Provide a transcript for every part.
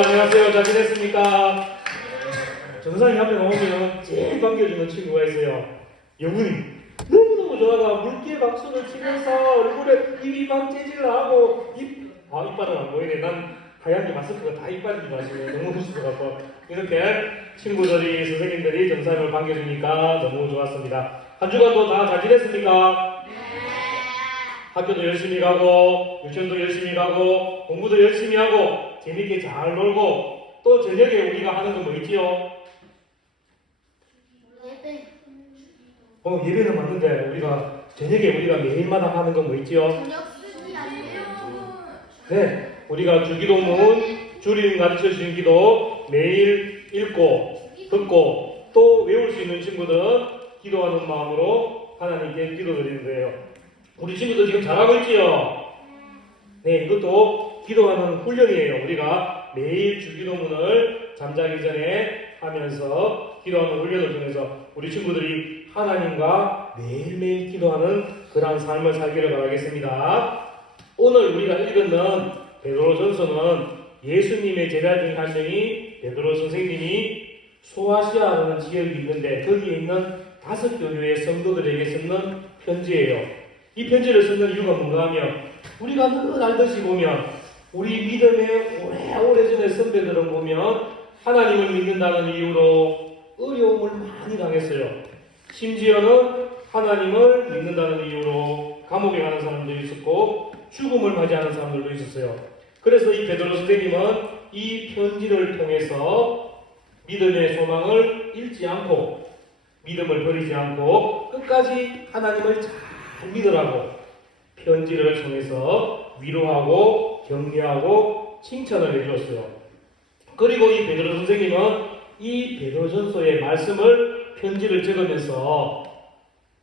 안녕하세요. 잘 지냈습니까? 전사님 앞에 나오면 제일 반겨주는 친구가 있어요. 영훈이. 너무너무 좋아가 물개 박수를 치면서 얼굴에 입이 막 째질라하고 이빨은 안 보이네. 난 하얀 게 마스크가 다 이빨인 줄 아시네. 너무 웃어갖고. 이렇게 친구들이, 선생님들이 전사님을 반겨주니까 너무 좋았습니다. 한 주간도 다 잘 지냈습니까? 학교도 열심히 가고, 유치원도 열심히 가고, 공부도 열심히 하고, 재밌게 잘 놀고, 또 저녁에 우리가 하는 건 뭐 있지요? 예배는 맞는데 우리가 저녁에 우리가 매일마다 하는 건 뭐 있지요? 저녁 쓰기 아니에요. 네, 우리가 주기도문, 주님 가르쳐 주신 기도 매일 읽고 듣고 또 외울 수 있는 친구들은 기도하는 마음으로 하나님께 기도드리는 거예요. 우리 친구들 지금 잘하고 있지요? 네, 이것도 기도하는 훈련이에요. 우리가 매일 주기도문을 잠자기 전에 하면서 기도하는 훈련을 통해서 우리 친구들이 하나님과 매일매일 기도하는 그러한 삶을 살기를 바라겠습니다. 오늘 우리가 읽는 베드로전서는 예수님의 제자 중 한 명이 베드로 선생님이 소아시아라는 지역이 있는데 거기에 있는 5교회의 성도들에게 쓰는 편지예요. 이 편지를 쓰는 이유가 뭔가 하면 우리가 늘 알듯이 보면 우리 믿음의 오래전의 선배들은 보면 하나님을 믿는다는 이유로 어려움을 많이 당했어요. 심지어는 하나님을 믿는다는 이유로 감옥에 가는 사람도 있었고 죽음을 맞이하는 사람들도 있었어요. 그래서 이 베드로 선생님은 이 편지를 통해서 믿음의 소망을 잃지 않고 믿음을 버리지 않고 끝까지 하나님을 잘 믿으라고 편지를 통해서 위로하고 격려하고 칭찬을 해주었어요. 그리고 이 베드로 선생님은 이 베드로전서의 말씀을 편지를 적으면서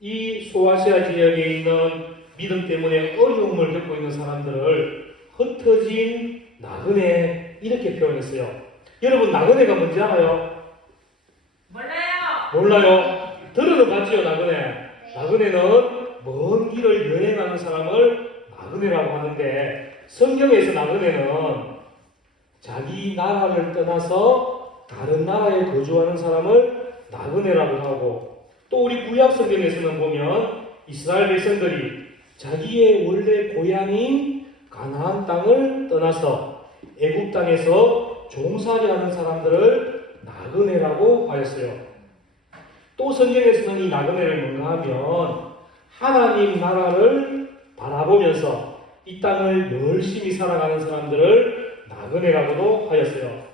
이 소아시아 지역에 있는 믿음 때문에 어려움을 겪고 있는 사람들을 흩어진 나그네 이렇게 표현했어요. 여러분 나그네가 뭔지 알아요? 몰라요? 들어는 봤지요 나그네. 나그네는 먼 길을 여행하는 사람을 나그네라고 하는데 성경에서 나그네는 자기 나라를 떠나서 다른 나라에 거주하는 사람을 나그네라고 하고 또 우리 구약 성경에서는 보면 이스라엘 백성들이 자기의 원래 고향인 가나안 땅을 떠나서 애굽 땅에서 종살이 하는 사람들을 나그네라고 하였어요. 또 성경에서는 이 나그네를 뭔가 하면 하나님 나라를 바라보면서 이 땅을 열심히 살아가는 사람들을 나그네라고도 하였어요.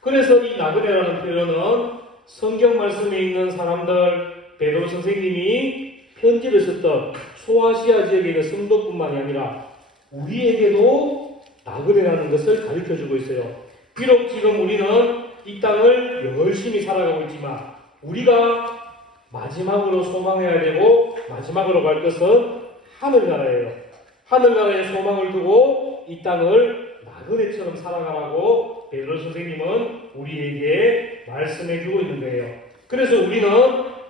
그래서 이 나그네라는 표현은 성경 말씀에 있는 사람들 베드로 선생님이 편지를 썼던 소아시아 지역에 있는 성도뿐만이 아니라 우리에게도 나그네라는 것을 가르쳐주고 있어요. 비록 지금 우리는 이 땅을 열심히 살아가고 있지만 우리가 마지막으로 소망해야 되고 마지막으로 갈 것은 하늘나라예요. 하늘나라에 소망을 두고 이 땅을 나그네처럼 살아가라고 베드로 선생님은 우리에게 말씀해 주고 있는 거예요. 그래서 우리는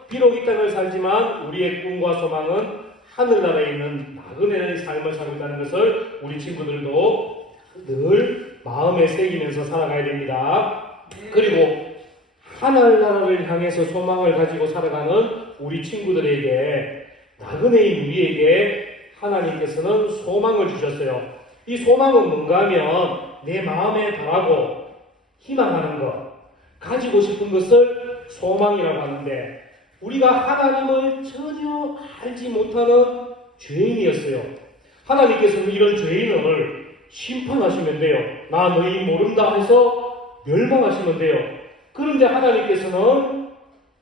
비록 이 땅을 살지만 우리의 꿈과 소망은 하늘나라에 있는 나그네의 삶을 살고 있다는 것을 우리 친구들도 늘 마음에 새기면서 살아가야 됩니다. 그리고 하늘나라를 향해서 소망을 가지고 살아가는 우리 친구들에게 나그네인 우리에게 하나님께서는 소망을 주셨어요. 이 소망은 뭔가 하면 내 마음에 바라고 희망하는 것, 가지고 싶은 것을 소망이라고 하는데 우리가 하나님을 전혀 알지 못하는 죄인이었어요. 하나님께서는 이런 죄인을 심판하시면 돼요. 나 너희 모른다 해서 멸망하시면 돼요. 그런데 하나님께서는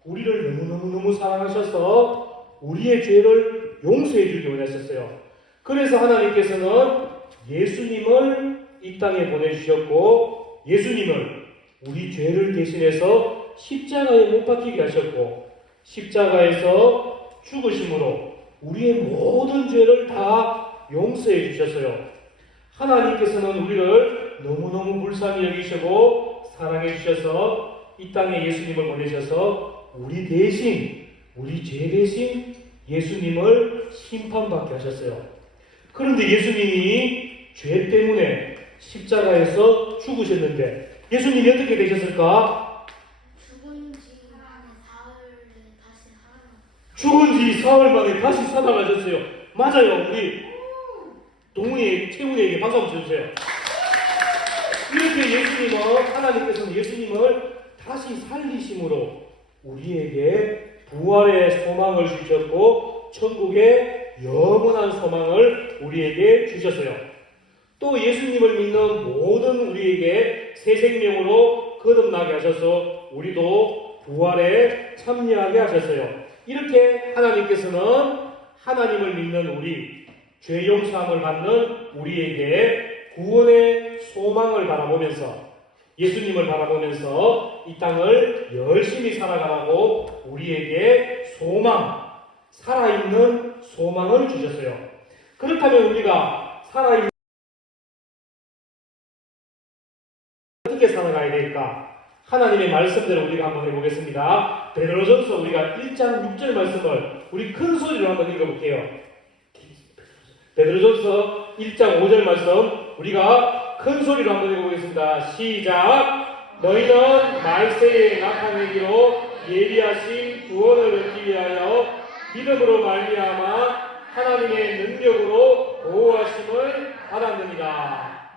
우리를 너무너무 사랑하셔서 우리의 죄를 용서해 주기 원하셨어요. 그래서 하나님께서는 예수님을 이 땅에 보내주셨고 예수님을 우리 죄를 대신해서 십자가에 못 박히게 하셨고 십자가에서 죽으심으로 우리의 모든 죄를 다 용서해 주셨어요. 하나님께서는 우리를 너무너무 불쌍히 여기시고 사랑해 주셔서 이 땅에 예수님을 보내셔서 우리 대신 우리 죄 대신 예수님을 심판받게 하셨어요. 그런데 예수님이 죄 때문에 십자가에서 죽으셨는데 예수님이 어떻게 되셨을까? 죽은 지 사흘 만에 다시 살아나셨어요. 맞아요. 우리 동훈이, 채훈이에게 박수 한번 쳐주세요. 이렇게 하나님께서는 예수님을 다시 살리심으로 우리에게 부활의 소망을 주셨고 천국의 영원한 소망을 우리에게 주셨어요. 또 예수님을 믿는 모든 우리에게 새 생명으로 거듭나게 하셔서 우리도 부활에 참여하게 하셨어요. 이렇게 하나님께서는 하나님을 믿는 우리, 죄 용서함을 받는 우리에게 구원의 소망을 바라보면서, 예수님을 바라보면서 이 땅을 열심히 살아가라고 우리에게 소망, 살아있는 소망을 주셨어요. 그렇다면 우리가 살아있는 어떻게 살아가야 될까? 하나님의 말씀대로 우리가 한번 해보겠습니다. 베드로전서 우리가 1장 6절 말씀을 우리 큰 소리로 한번 읽어볼게요. 베드로전서 1장 5절 말씀 우리가 큰 소리로 한번 읽어보겠습니다. 시작. 너희는 말세에 나타내기로 예비하신 구원을 얻기 위하여 믿음으로 말미암아 하나님의 능력으로 보호하심을 받았느니라.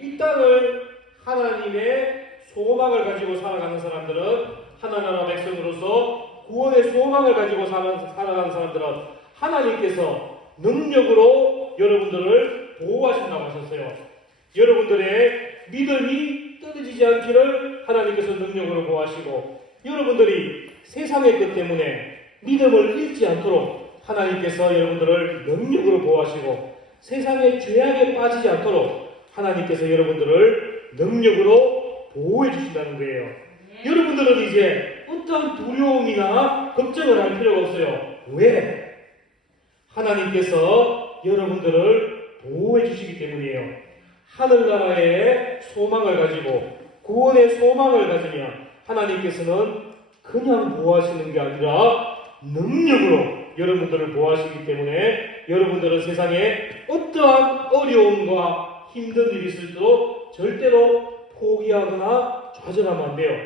이 땅을 하나님의 소망을 가지고 살아가는 사람들은, 하나나라 백성으로서 구원의 소망을 가지고 살아가는 사람들은 하나님께서 능력으로 여러분들을 보호하신다고 하셨어요. 여러분들의 믿음이 떨어지지 않기를 하나님께서 능력으로 보호하시고, 여러분들이 세상의 것 때문에 믿음을 잃지 않도록 하나님께서 여러분들을 능력으로 보호하시고, 세상의 죄악에 빠지지 않도록 하나님께서 여러분들을 능력으로 보호해 주신다는 거예요. 여러분들은 이제 어떠한 두려움이나 걱정을 할 필요가 없어요. 왜? 하나님께서 여러분들을 보호해 주시기 때문이에요. 하늘나라의 소망을 가지고 구원의 소망을 가지면 하나님께서는 그냥 보호하시는 게 아니라 능력으로 여러분들을 보호하시기 때문에 여러분들은 세상에 어떠한 어려움과 힘든 일이 있을도 절대로 포기하거나 좌절하면 안 돼요.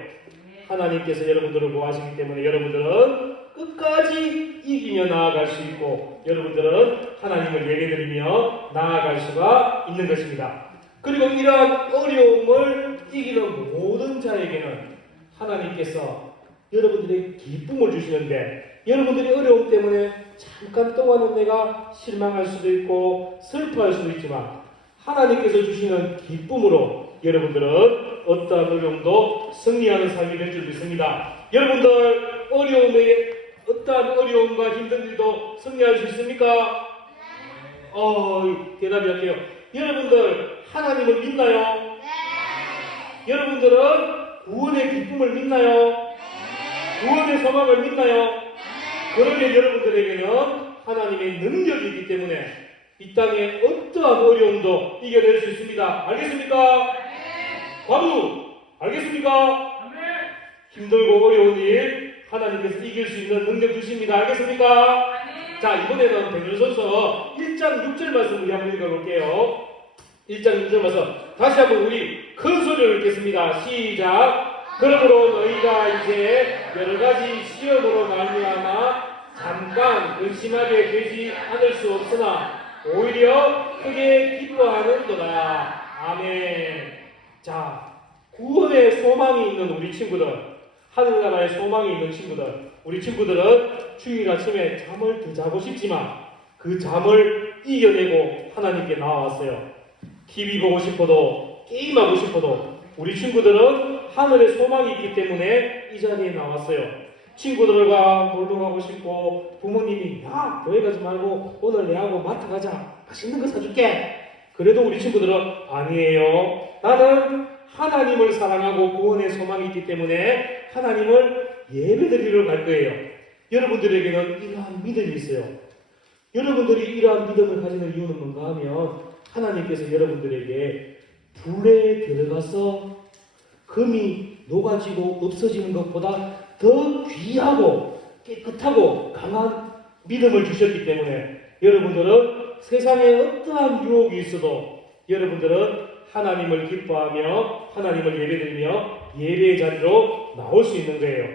하나님께서 여러분들을 보호하시기 때문에 여러분들은 끝까지 이기며 나아갈 수 있고, 여러분들은 하나님을 예배드리며 나아갈 수가 있는 것입니다. 그리고 이러한 어려움을 이기는 모든 자에게는 하나님께서 여러분들에게 기쁨을 주시는데, 여러분들이 어려움 때문에 잠깐 동안은 내가 실망할 수도 있고 슬퍼할 수도 있지만 하나님께서 주시는 기쁨으로 여러분들은 어떠한 어려움도 승리하는 삶이 될 줄 믿습니다. 여러분들 어떠한 어려움과 힘든 일도 승리할 수 있습니까? 대답이 할게요. 여러분들 하나님을 믿나요? 여러분들은 구원의 기쁨을 믿나요? 구원의 소망을 믿나요? 그러면 여러분들에게는 하나님의 능력이 있기 때문에 이 땅에 어떠한 어려움도 이겨낼 수 있습니다. 알겠습니까? 바로 알겠습니까? 힘들고 어려운 일 하나님께서 이길 수 있는 능력 주십니다. 알겠습니까? 자, 이번에는 베드로전서 1장 6절 말씀 우리 한번 읽어볼게요. 1장 6절 말씀 다시 한번 우리 큰 소리로 읽겠습니다. 시작. 그러므로 너희가 이제 여러 가지 시험으로 말미암아 잠깐 근심하게 되지 않을 수 없으나 오히려 크게 기뻐하는도다. 아멘. 자, 구원의 소망이 있는 우리 친구들, 하늘나라의 소망이 있는 친구들, 우리 친구들은 주일 아침에 잠을 더 자고 싶지만 그 잠을 이겨내고 하나님께 나와왔어요. TV 보고 싶어도 게임하고 싶어도 우리 친구들은 하늘의 소망이 있기 때문에 이 자리에 나왔어요. 친구들과 놀러 가고 싶고 부모님이 야 교회 가지 말고 오늘 내하고 마트 가자 맛있는 거 사줄게. 그래도 우리 친구들은 아니에요. 나는 하나님을 사랑하고 구원의 소망이 있기 때문에 하나님을 예배드리러 갈 거예요. 여러분들에게는 이러한 믿음이 있어요. 여러분들이 이러한 믿음을 가지는 이유는 뭔가 하면 하나님께서 여러분들에게 불에 들어가서 금이 녹아지고 없어지는 것보다 더 귀하고 깨끗하고 강한 믿음을 주셨기 때문에 여러분들은 세상에 어떠한 유혹이 있어도 여러분들은 하나님을 기뻐하며 하나님을 예배드리며 예배의 자리로 나올 수 있는 거예요.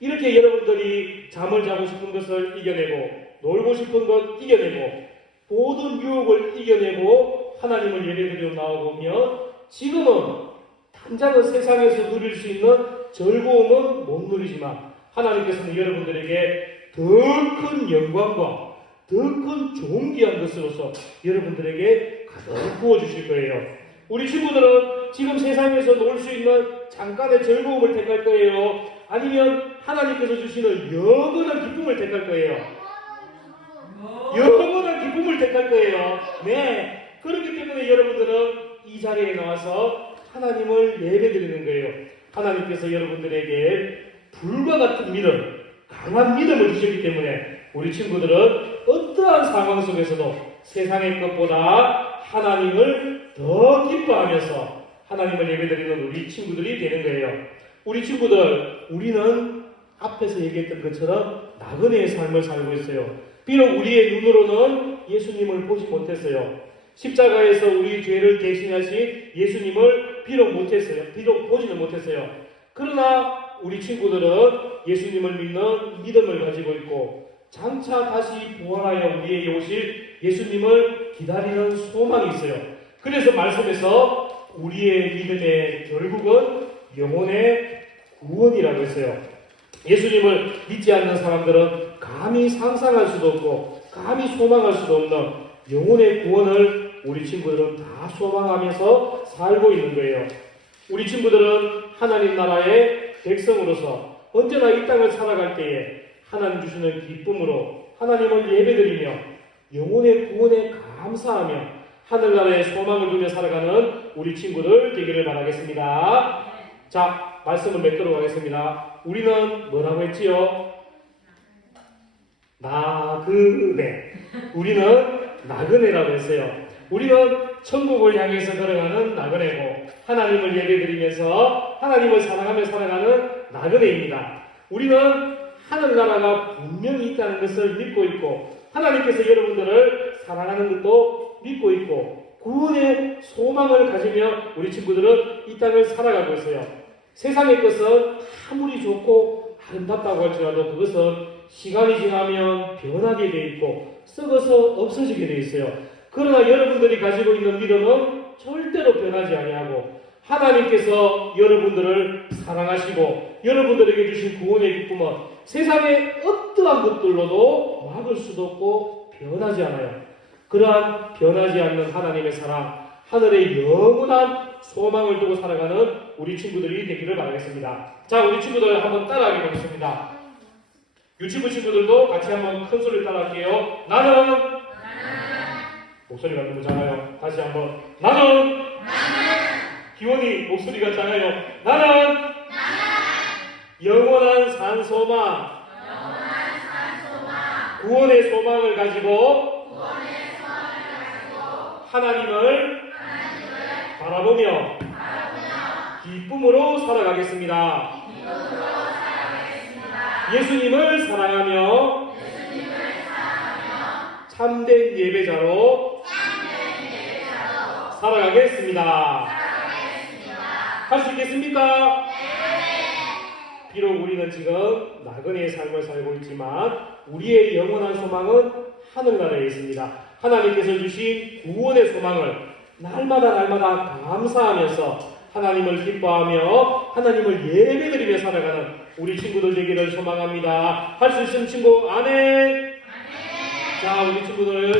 이렇게 여러분들이 잠을 자고 싶은 것을 이겨내고 놀고 싶은 것 이겨내고 모든 유혹을 이겨내고 하나님을 예배드리러 나오면 지금은 당장은 세상에서 누릴 수 있는 즐거움은 못 누리지만 하나님께서는 여러분들에게 더 큰 영광과 더 큰 존귀한 것으로서 여러분들에게 가득 부어주실 거예요. 우리 친구들은 지금 세상에서 놀 수 있는 잠깐의 즐거움을 택할 거예요? 아니면 하나님께서 주시는 영원한 기쁨을 택할 거예요? 영원한 기쁨을 택할 거예요. 네. 그렇기 때문에 여러분들은 이 자리에 나와서 하나님을 예배드리는 거예요. 하나님께서 여러분들에게 불과 같은 믿음, 강한 믿음을 주셨기 때문에 우리 친구들은 어떠한 상황 속에서도 세상의 것보다 하나님을 더 기뻐하면서 하나님을 예배드리는 우리 친구들이 되는 거예요. 우리 친구들, 우리는 앞에서 얘기했던 것처럼 나그네의 삶을 살고 있어요. 비록 우리의 눈으로는 예수님을 보지 못했어요. 십자가에서 우리 죄를 대신하신 예수님을 비록 보지는 못했어요. 그러나 우리 친구들은 예수님을 믿는 믿음을 가지고 있고 장차 다시 부활하여 우리에게 오실 예수님을 기다리는 소망이 있어요. 그래서 말씀에서 우리의 믿음의 결국은 영혼의 구원이라고 했어요. 예수님을 믿지 않는 사람들은 감히 상상할 수도 없고 감히 소망할 수도 없는 영혼의 구원을 우리 친구들은 다 소망하면서 살고 있는 거예요. 우리 친구들은 하나님 나라의 백성으로서 언제나 이 땅을 살아갈 때에 하나님 주시는 기쁨으로 하나님을 예배드리며 영혼의 구원에 감사하며 하늘나라의 소망을 두며 살아가는 우리 친구들 되기를 바라겠습니다. 자, 말씀을 맺도록 하겠습니다. 우리는 뭐라고 했지요? 나그네. 우리는 나그네라고 했어요. 우리는 천국을 향해서 걸어가는 나그네고 하나님을 예배드리면서 하나님을 사랑하며 살아가는 나그네입니다. 우리는 하늘나라가 분명히 있다는 것을 믿고 있고 하나님께서 여러분들을 사랑하는 것도 믿고 있고 구원의 소망을 가지며 우리 친구들은 이 땅을 살아가고 있어요. 세상의 것은 아무리 좋고 아름답다고 할지라도 그것은 시간이 지나면 변하게 돼 있고 썩어서 없어지게 돼 있어요. 그러나 여러분들이 가지고 있는 믿음은 절대로 변하지 아니하고 하나님께서 여러분들을 사랑하시고 여러분들에게 주신 구원의 기쁨은 세상의 어떠한 것들로도 막을 수도 없고 변하지 않아요. 그러한 변하지 않는 하나님의 사랑, 하늘의 영원한 소망을 두고 살아가는 우리 친구들이 되기를 바라겠습니다. 자, 우리 친구들 한번 따라하게 보겠습니다. 유치부 친구들도 같이 한번 큰 소리를 따라할게요. 나는 목소리가 너무 작아요. 다시 한번 나는 기원이 목소리가 작아요. 나는 영원한 산소망 구원의 소망을 가지고 하나님을 바라보며 기쁨으로 살아가겠습니다. 예수님을 사랑하며 참된 예배자로 살아가겠습니다. 할 수 있겠습니까? 비록 우리는 지금 나그네의 삶을 살고 있지만 우리의 영원한 소망은 하늘나라에 있습니다. 하나님께서 주신 구원의 소망을 날마다 감사하면서 하나님을 기뻐하며 하나님을 예배드리며 살아가는 우리 친구들 되기를 소망합니다. 할 수 있으면 친구 아멘.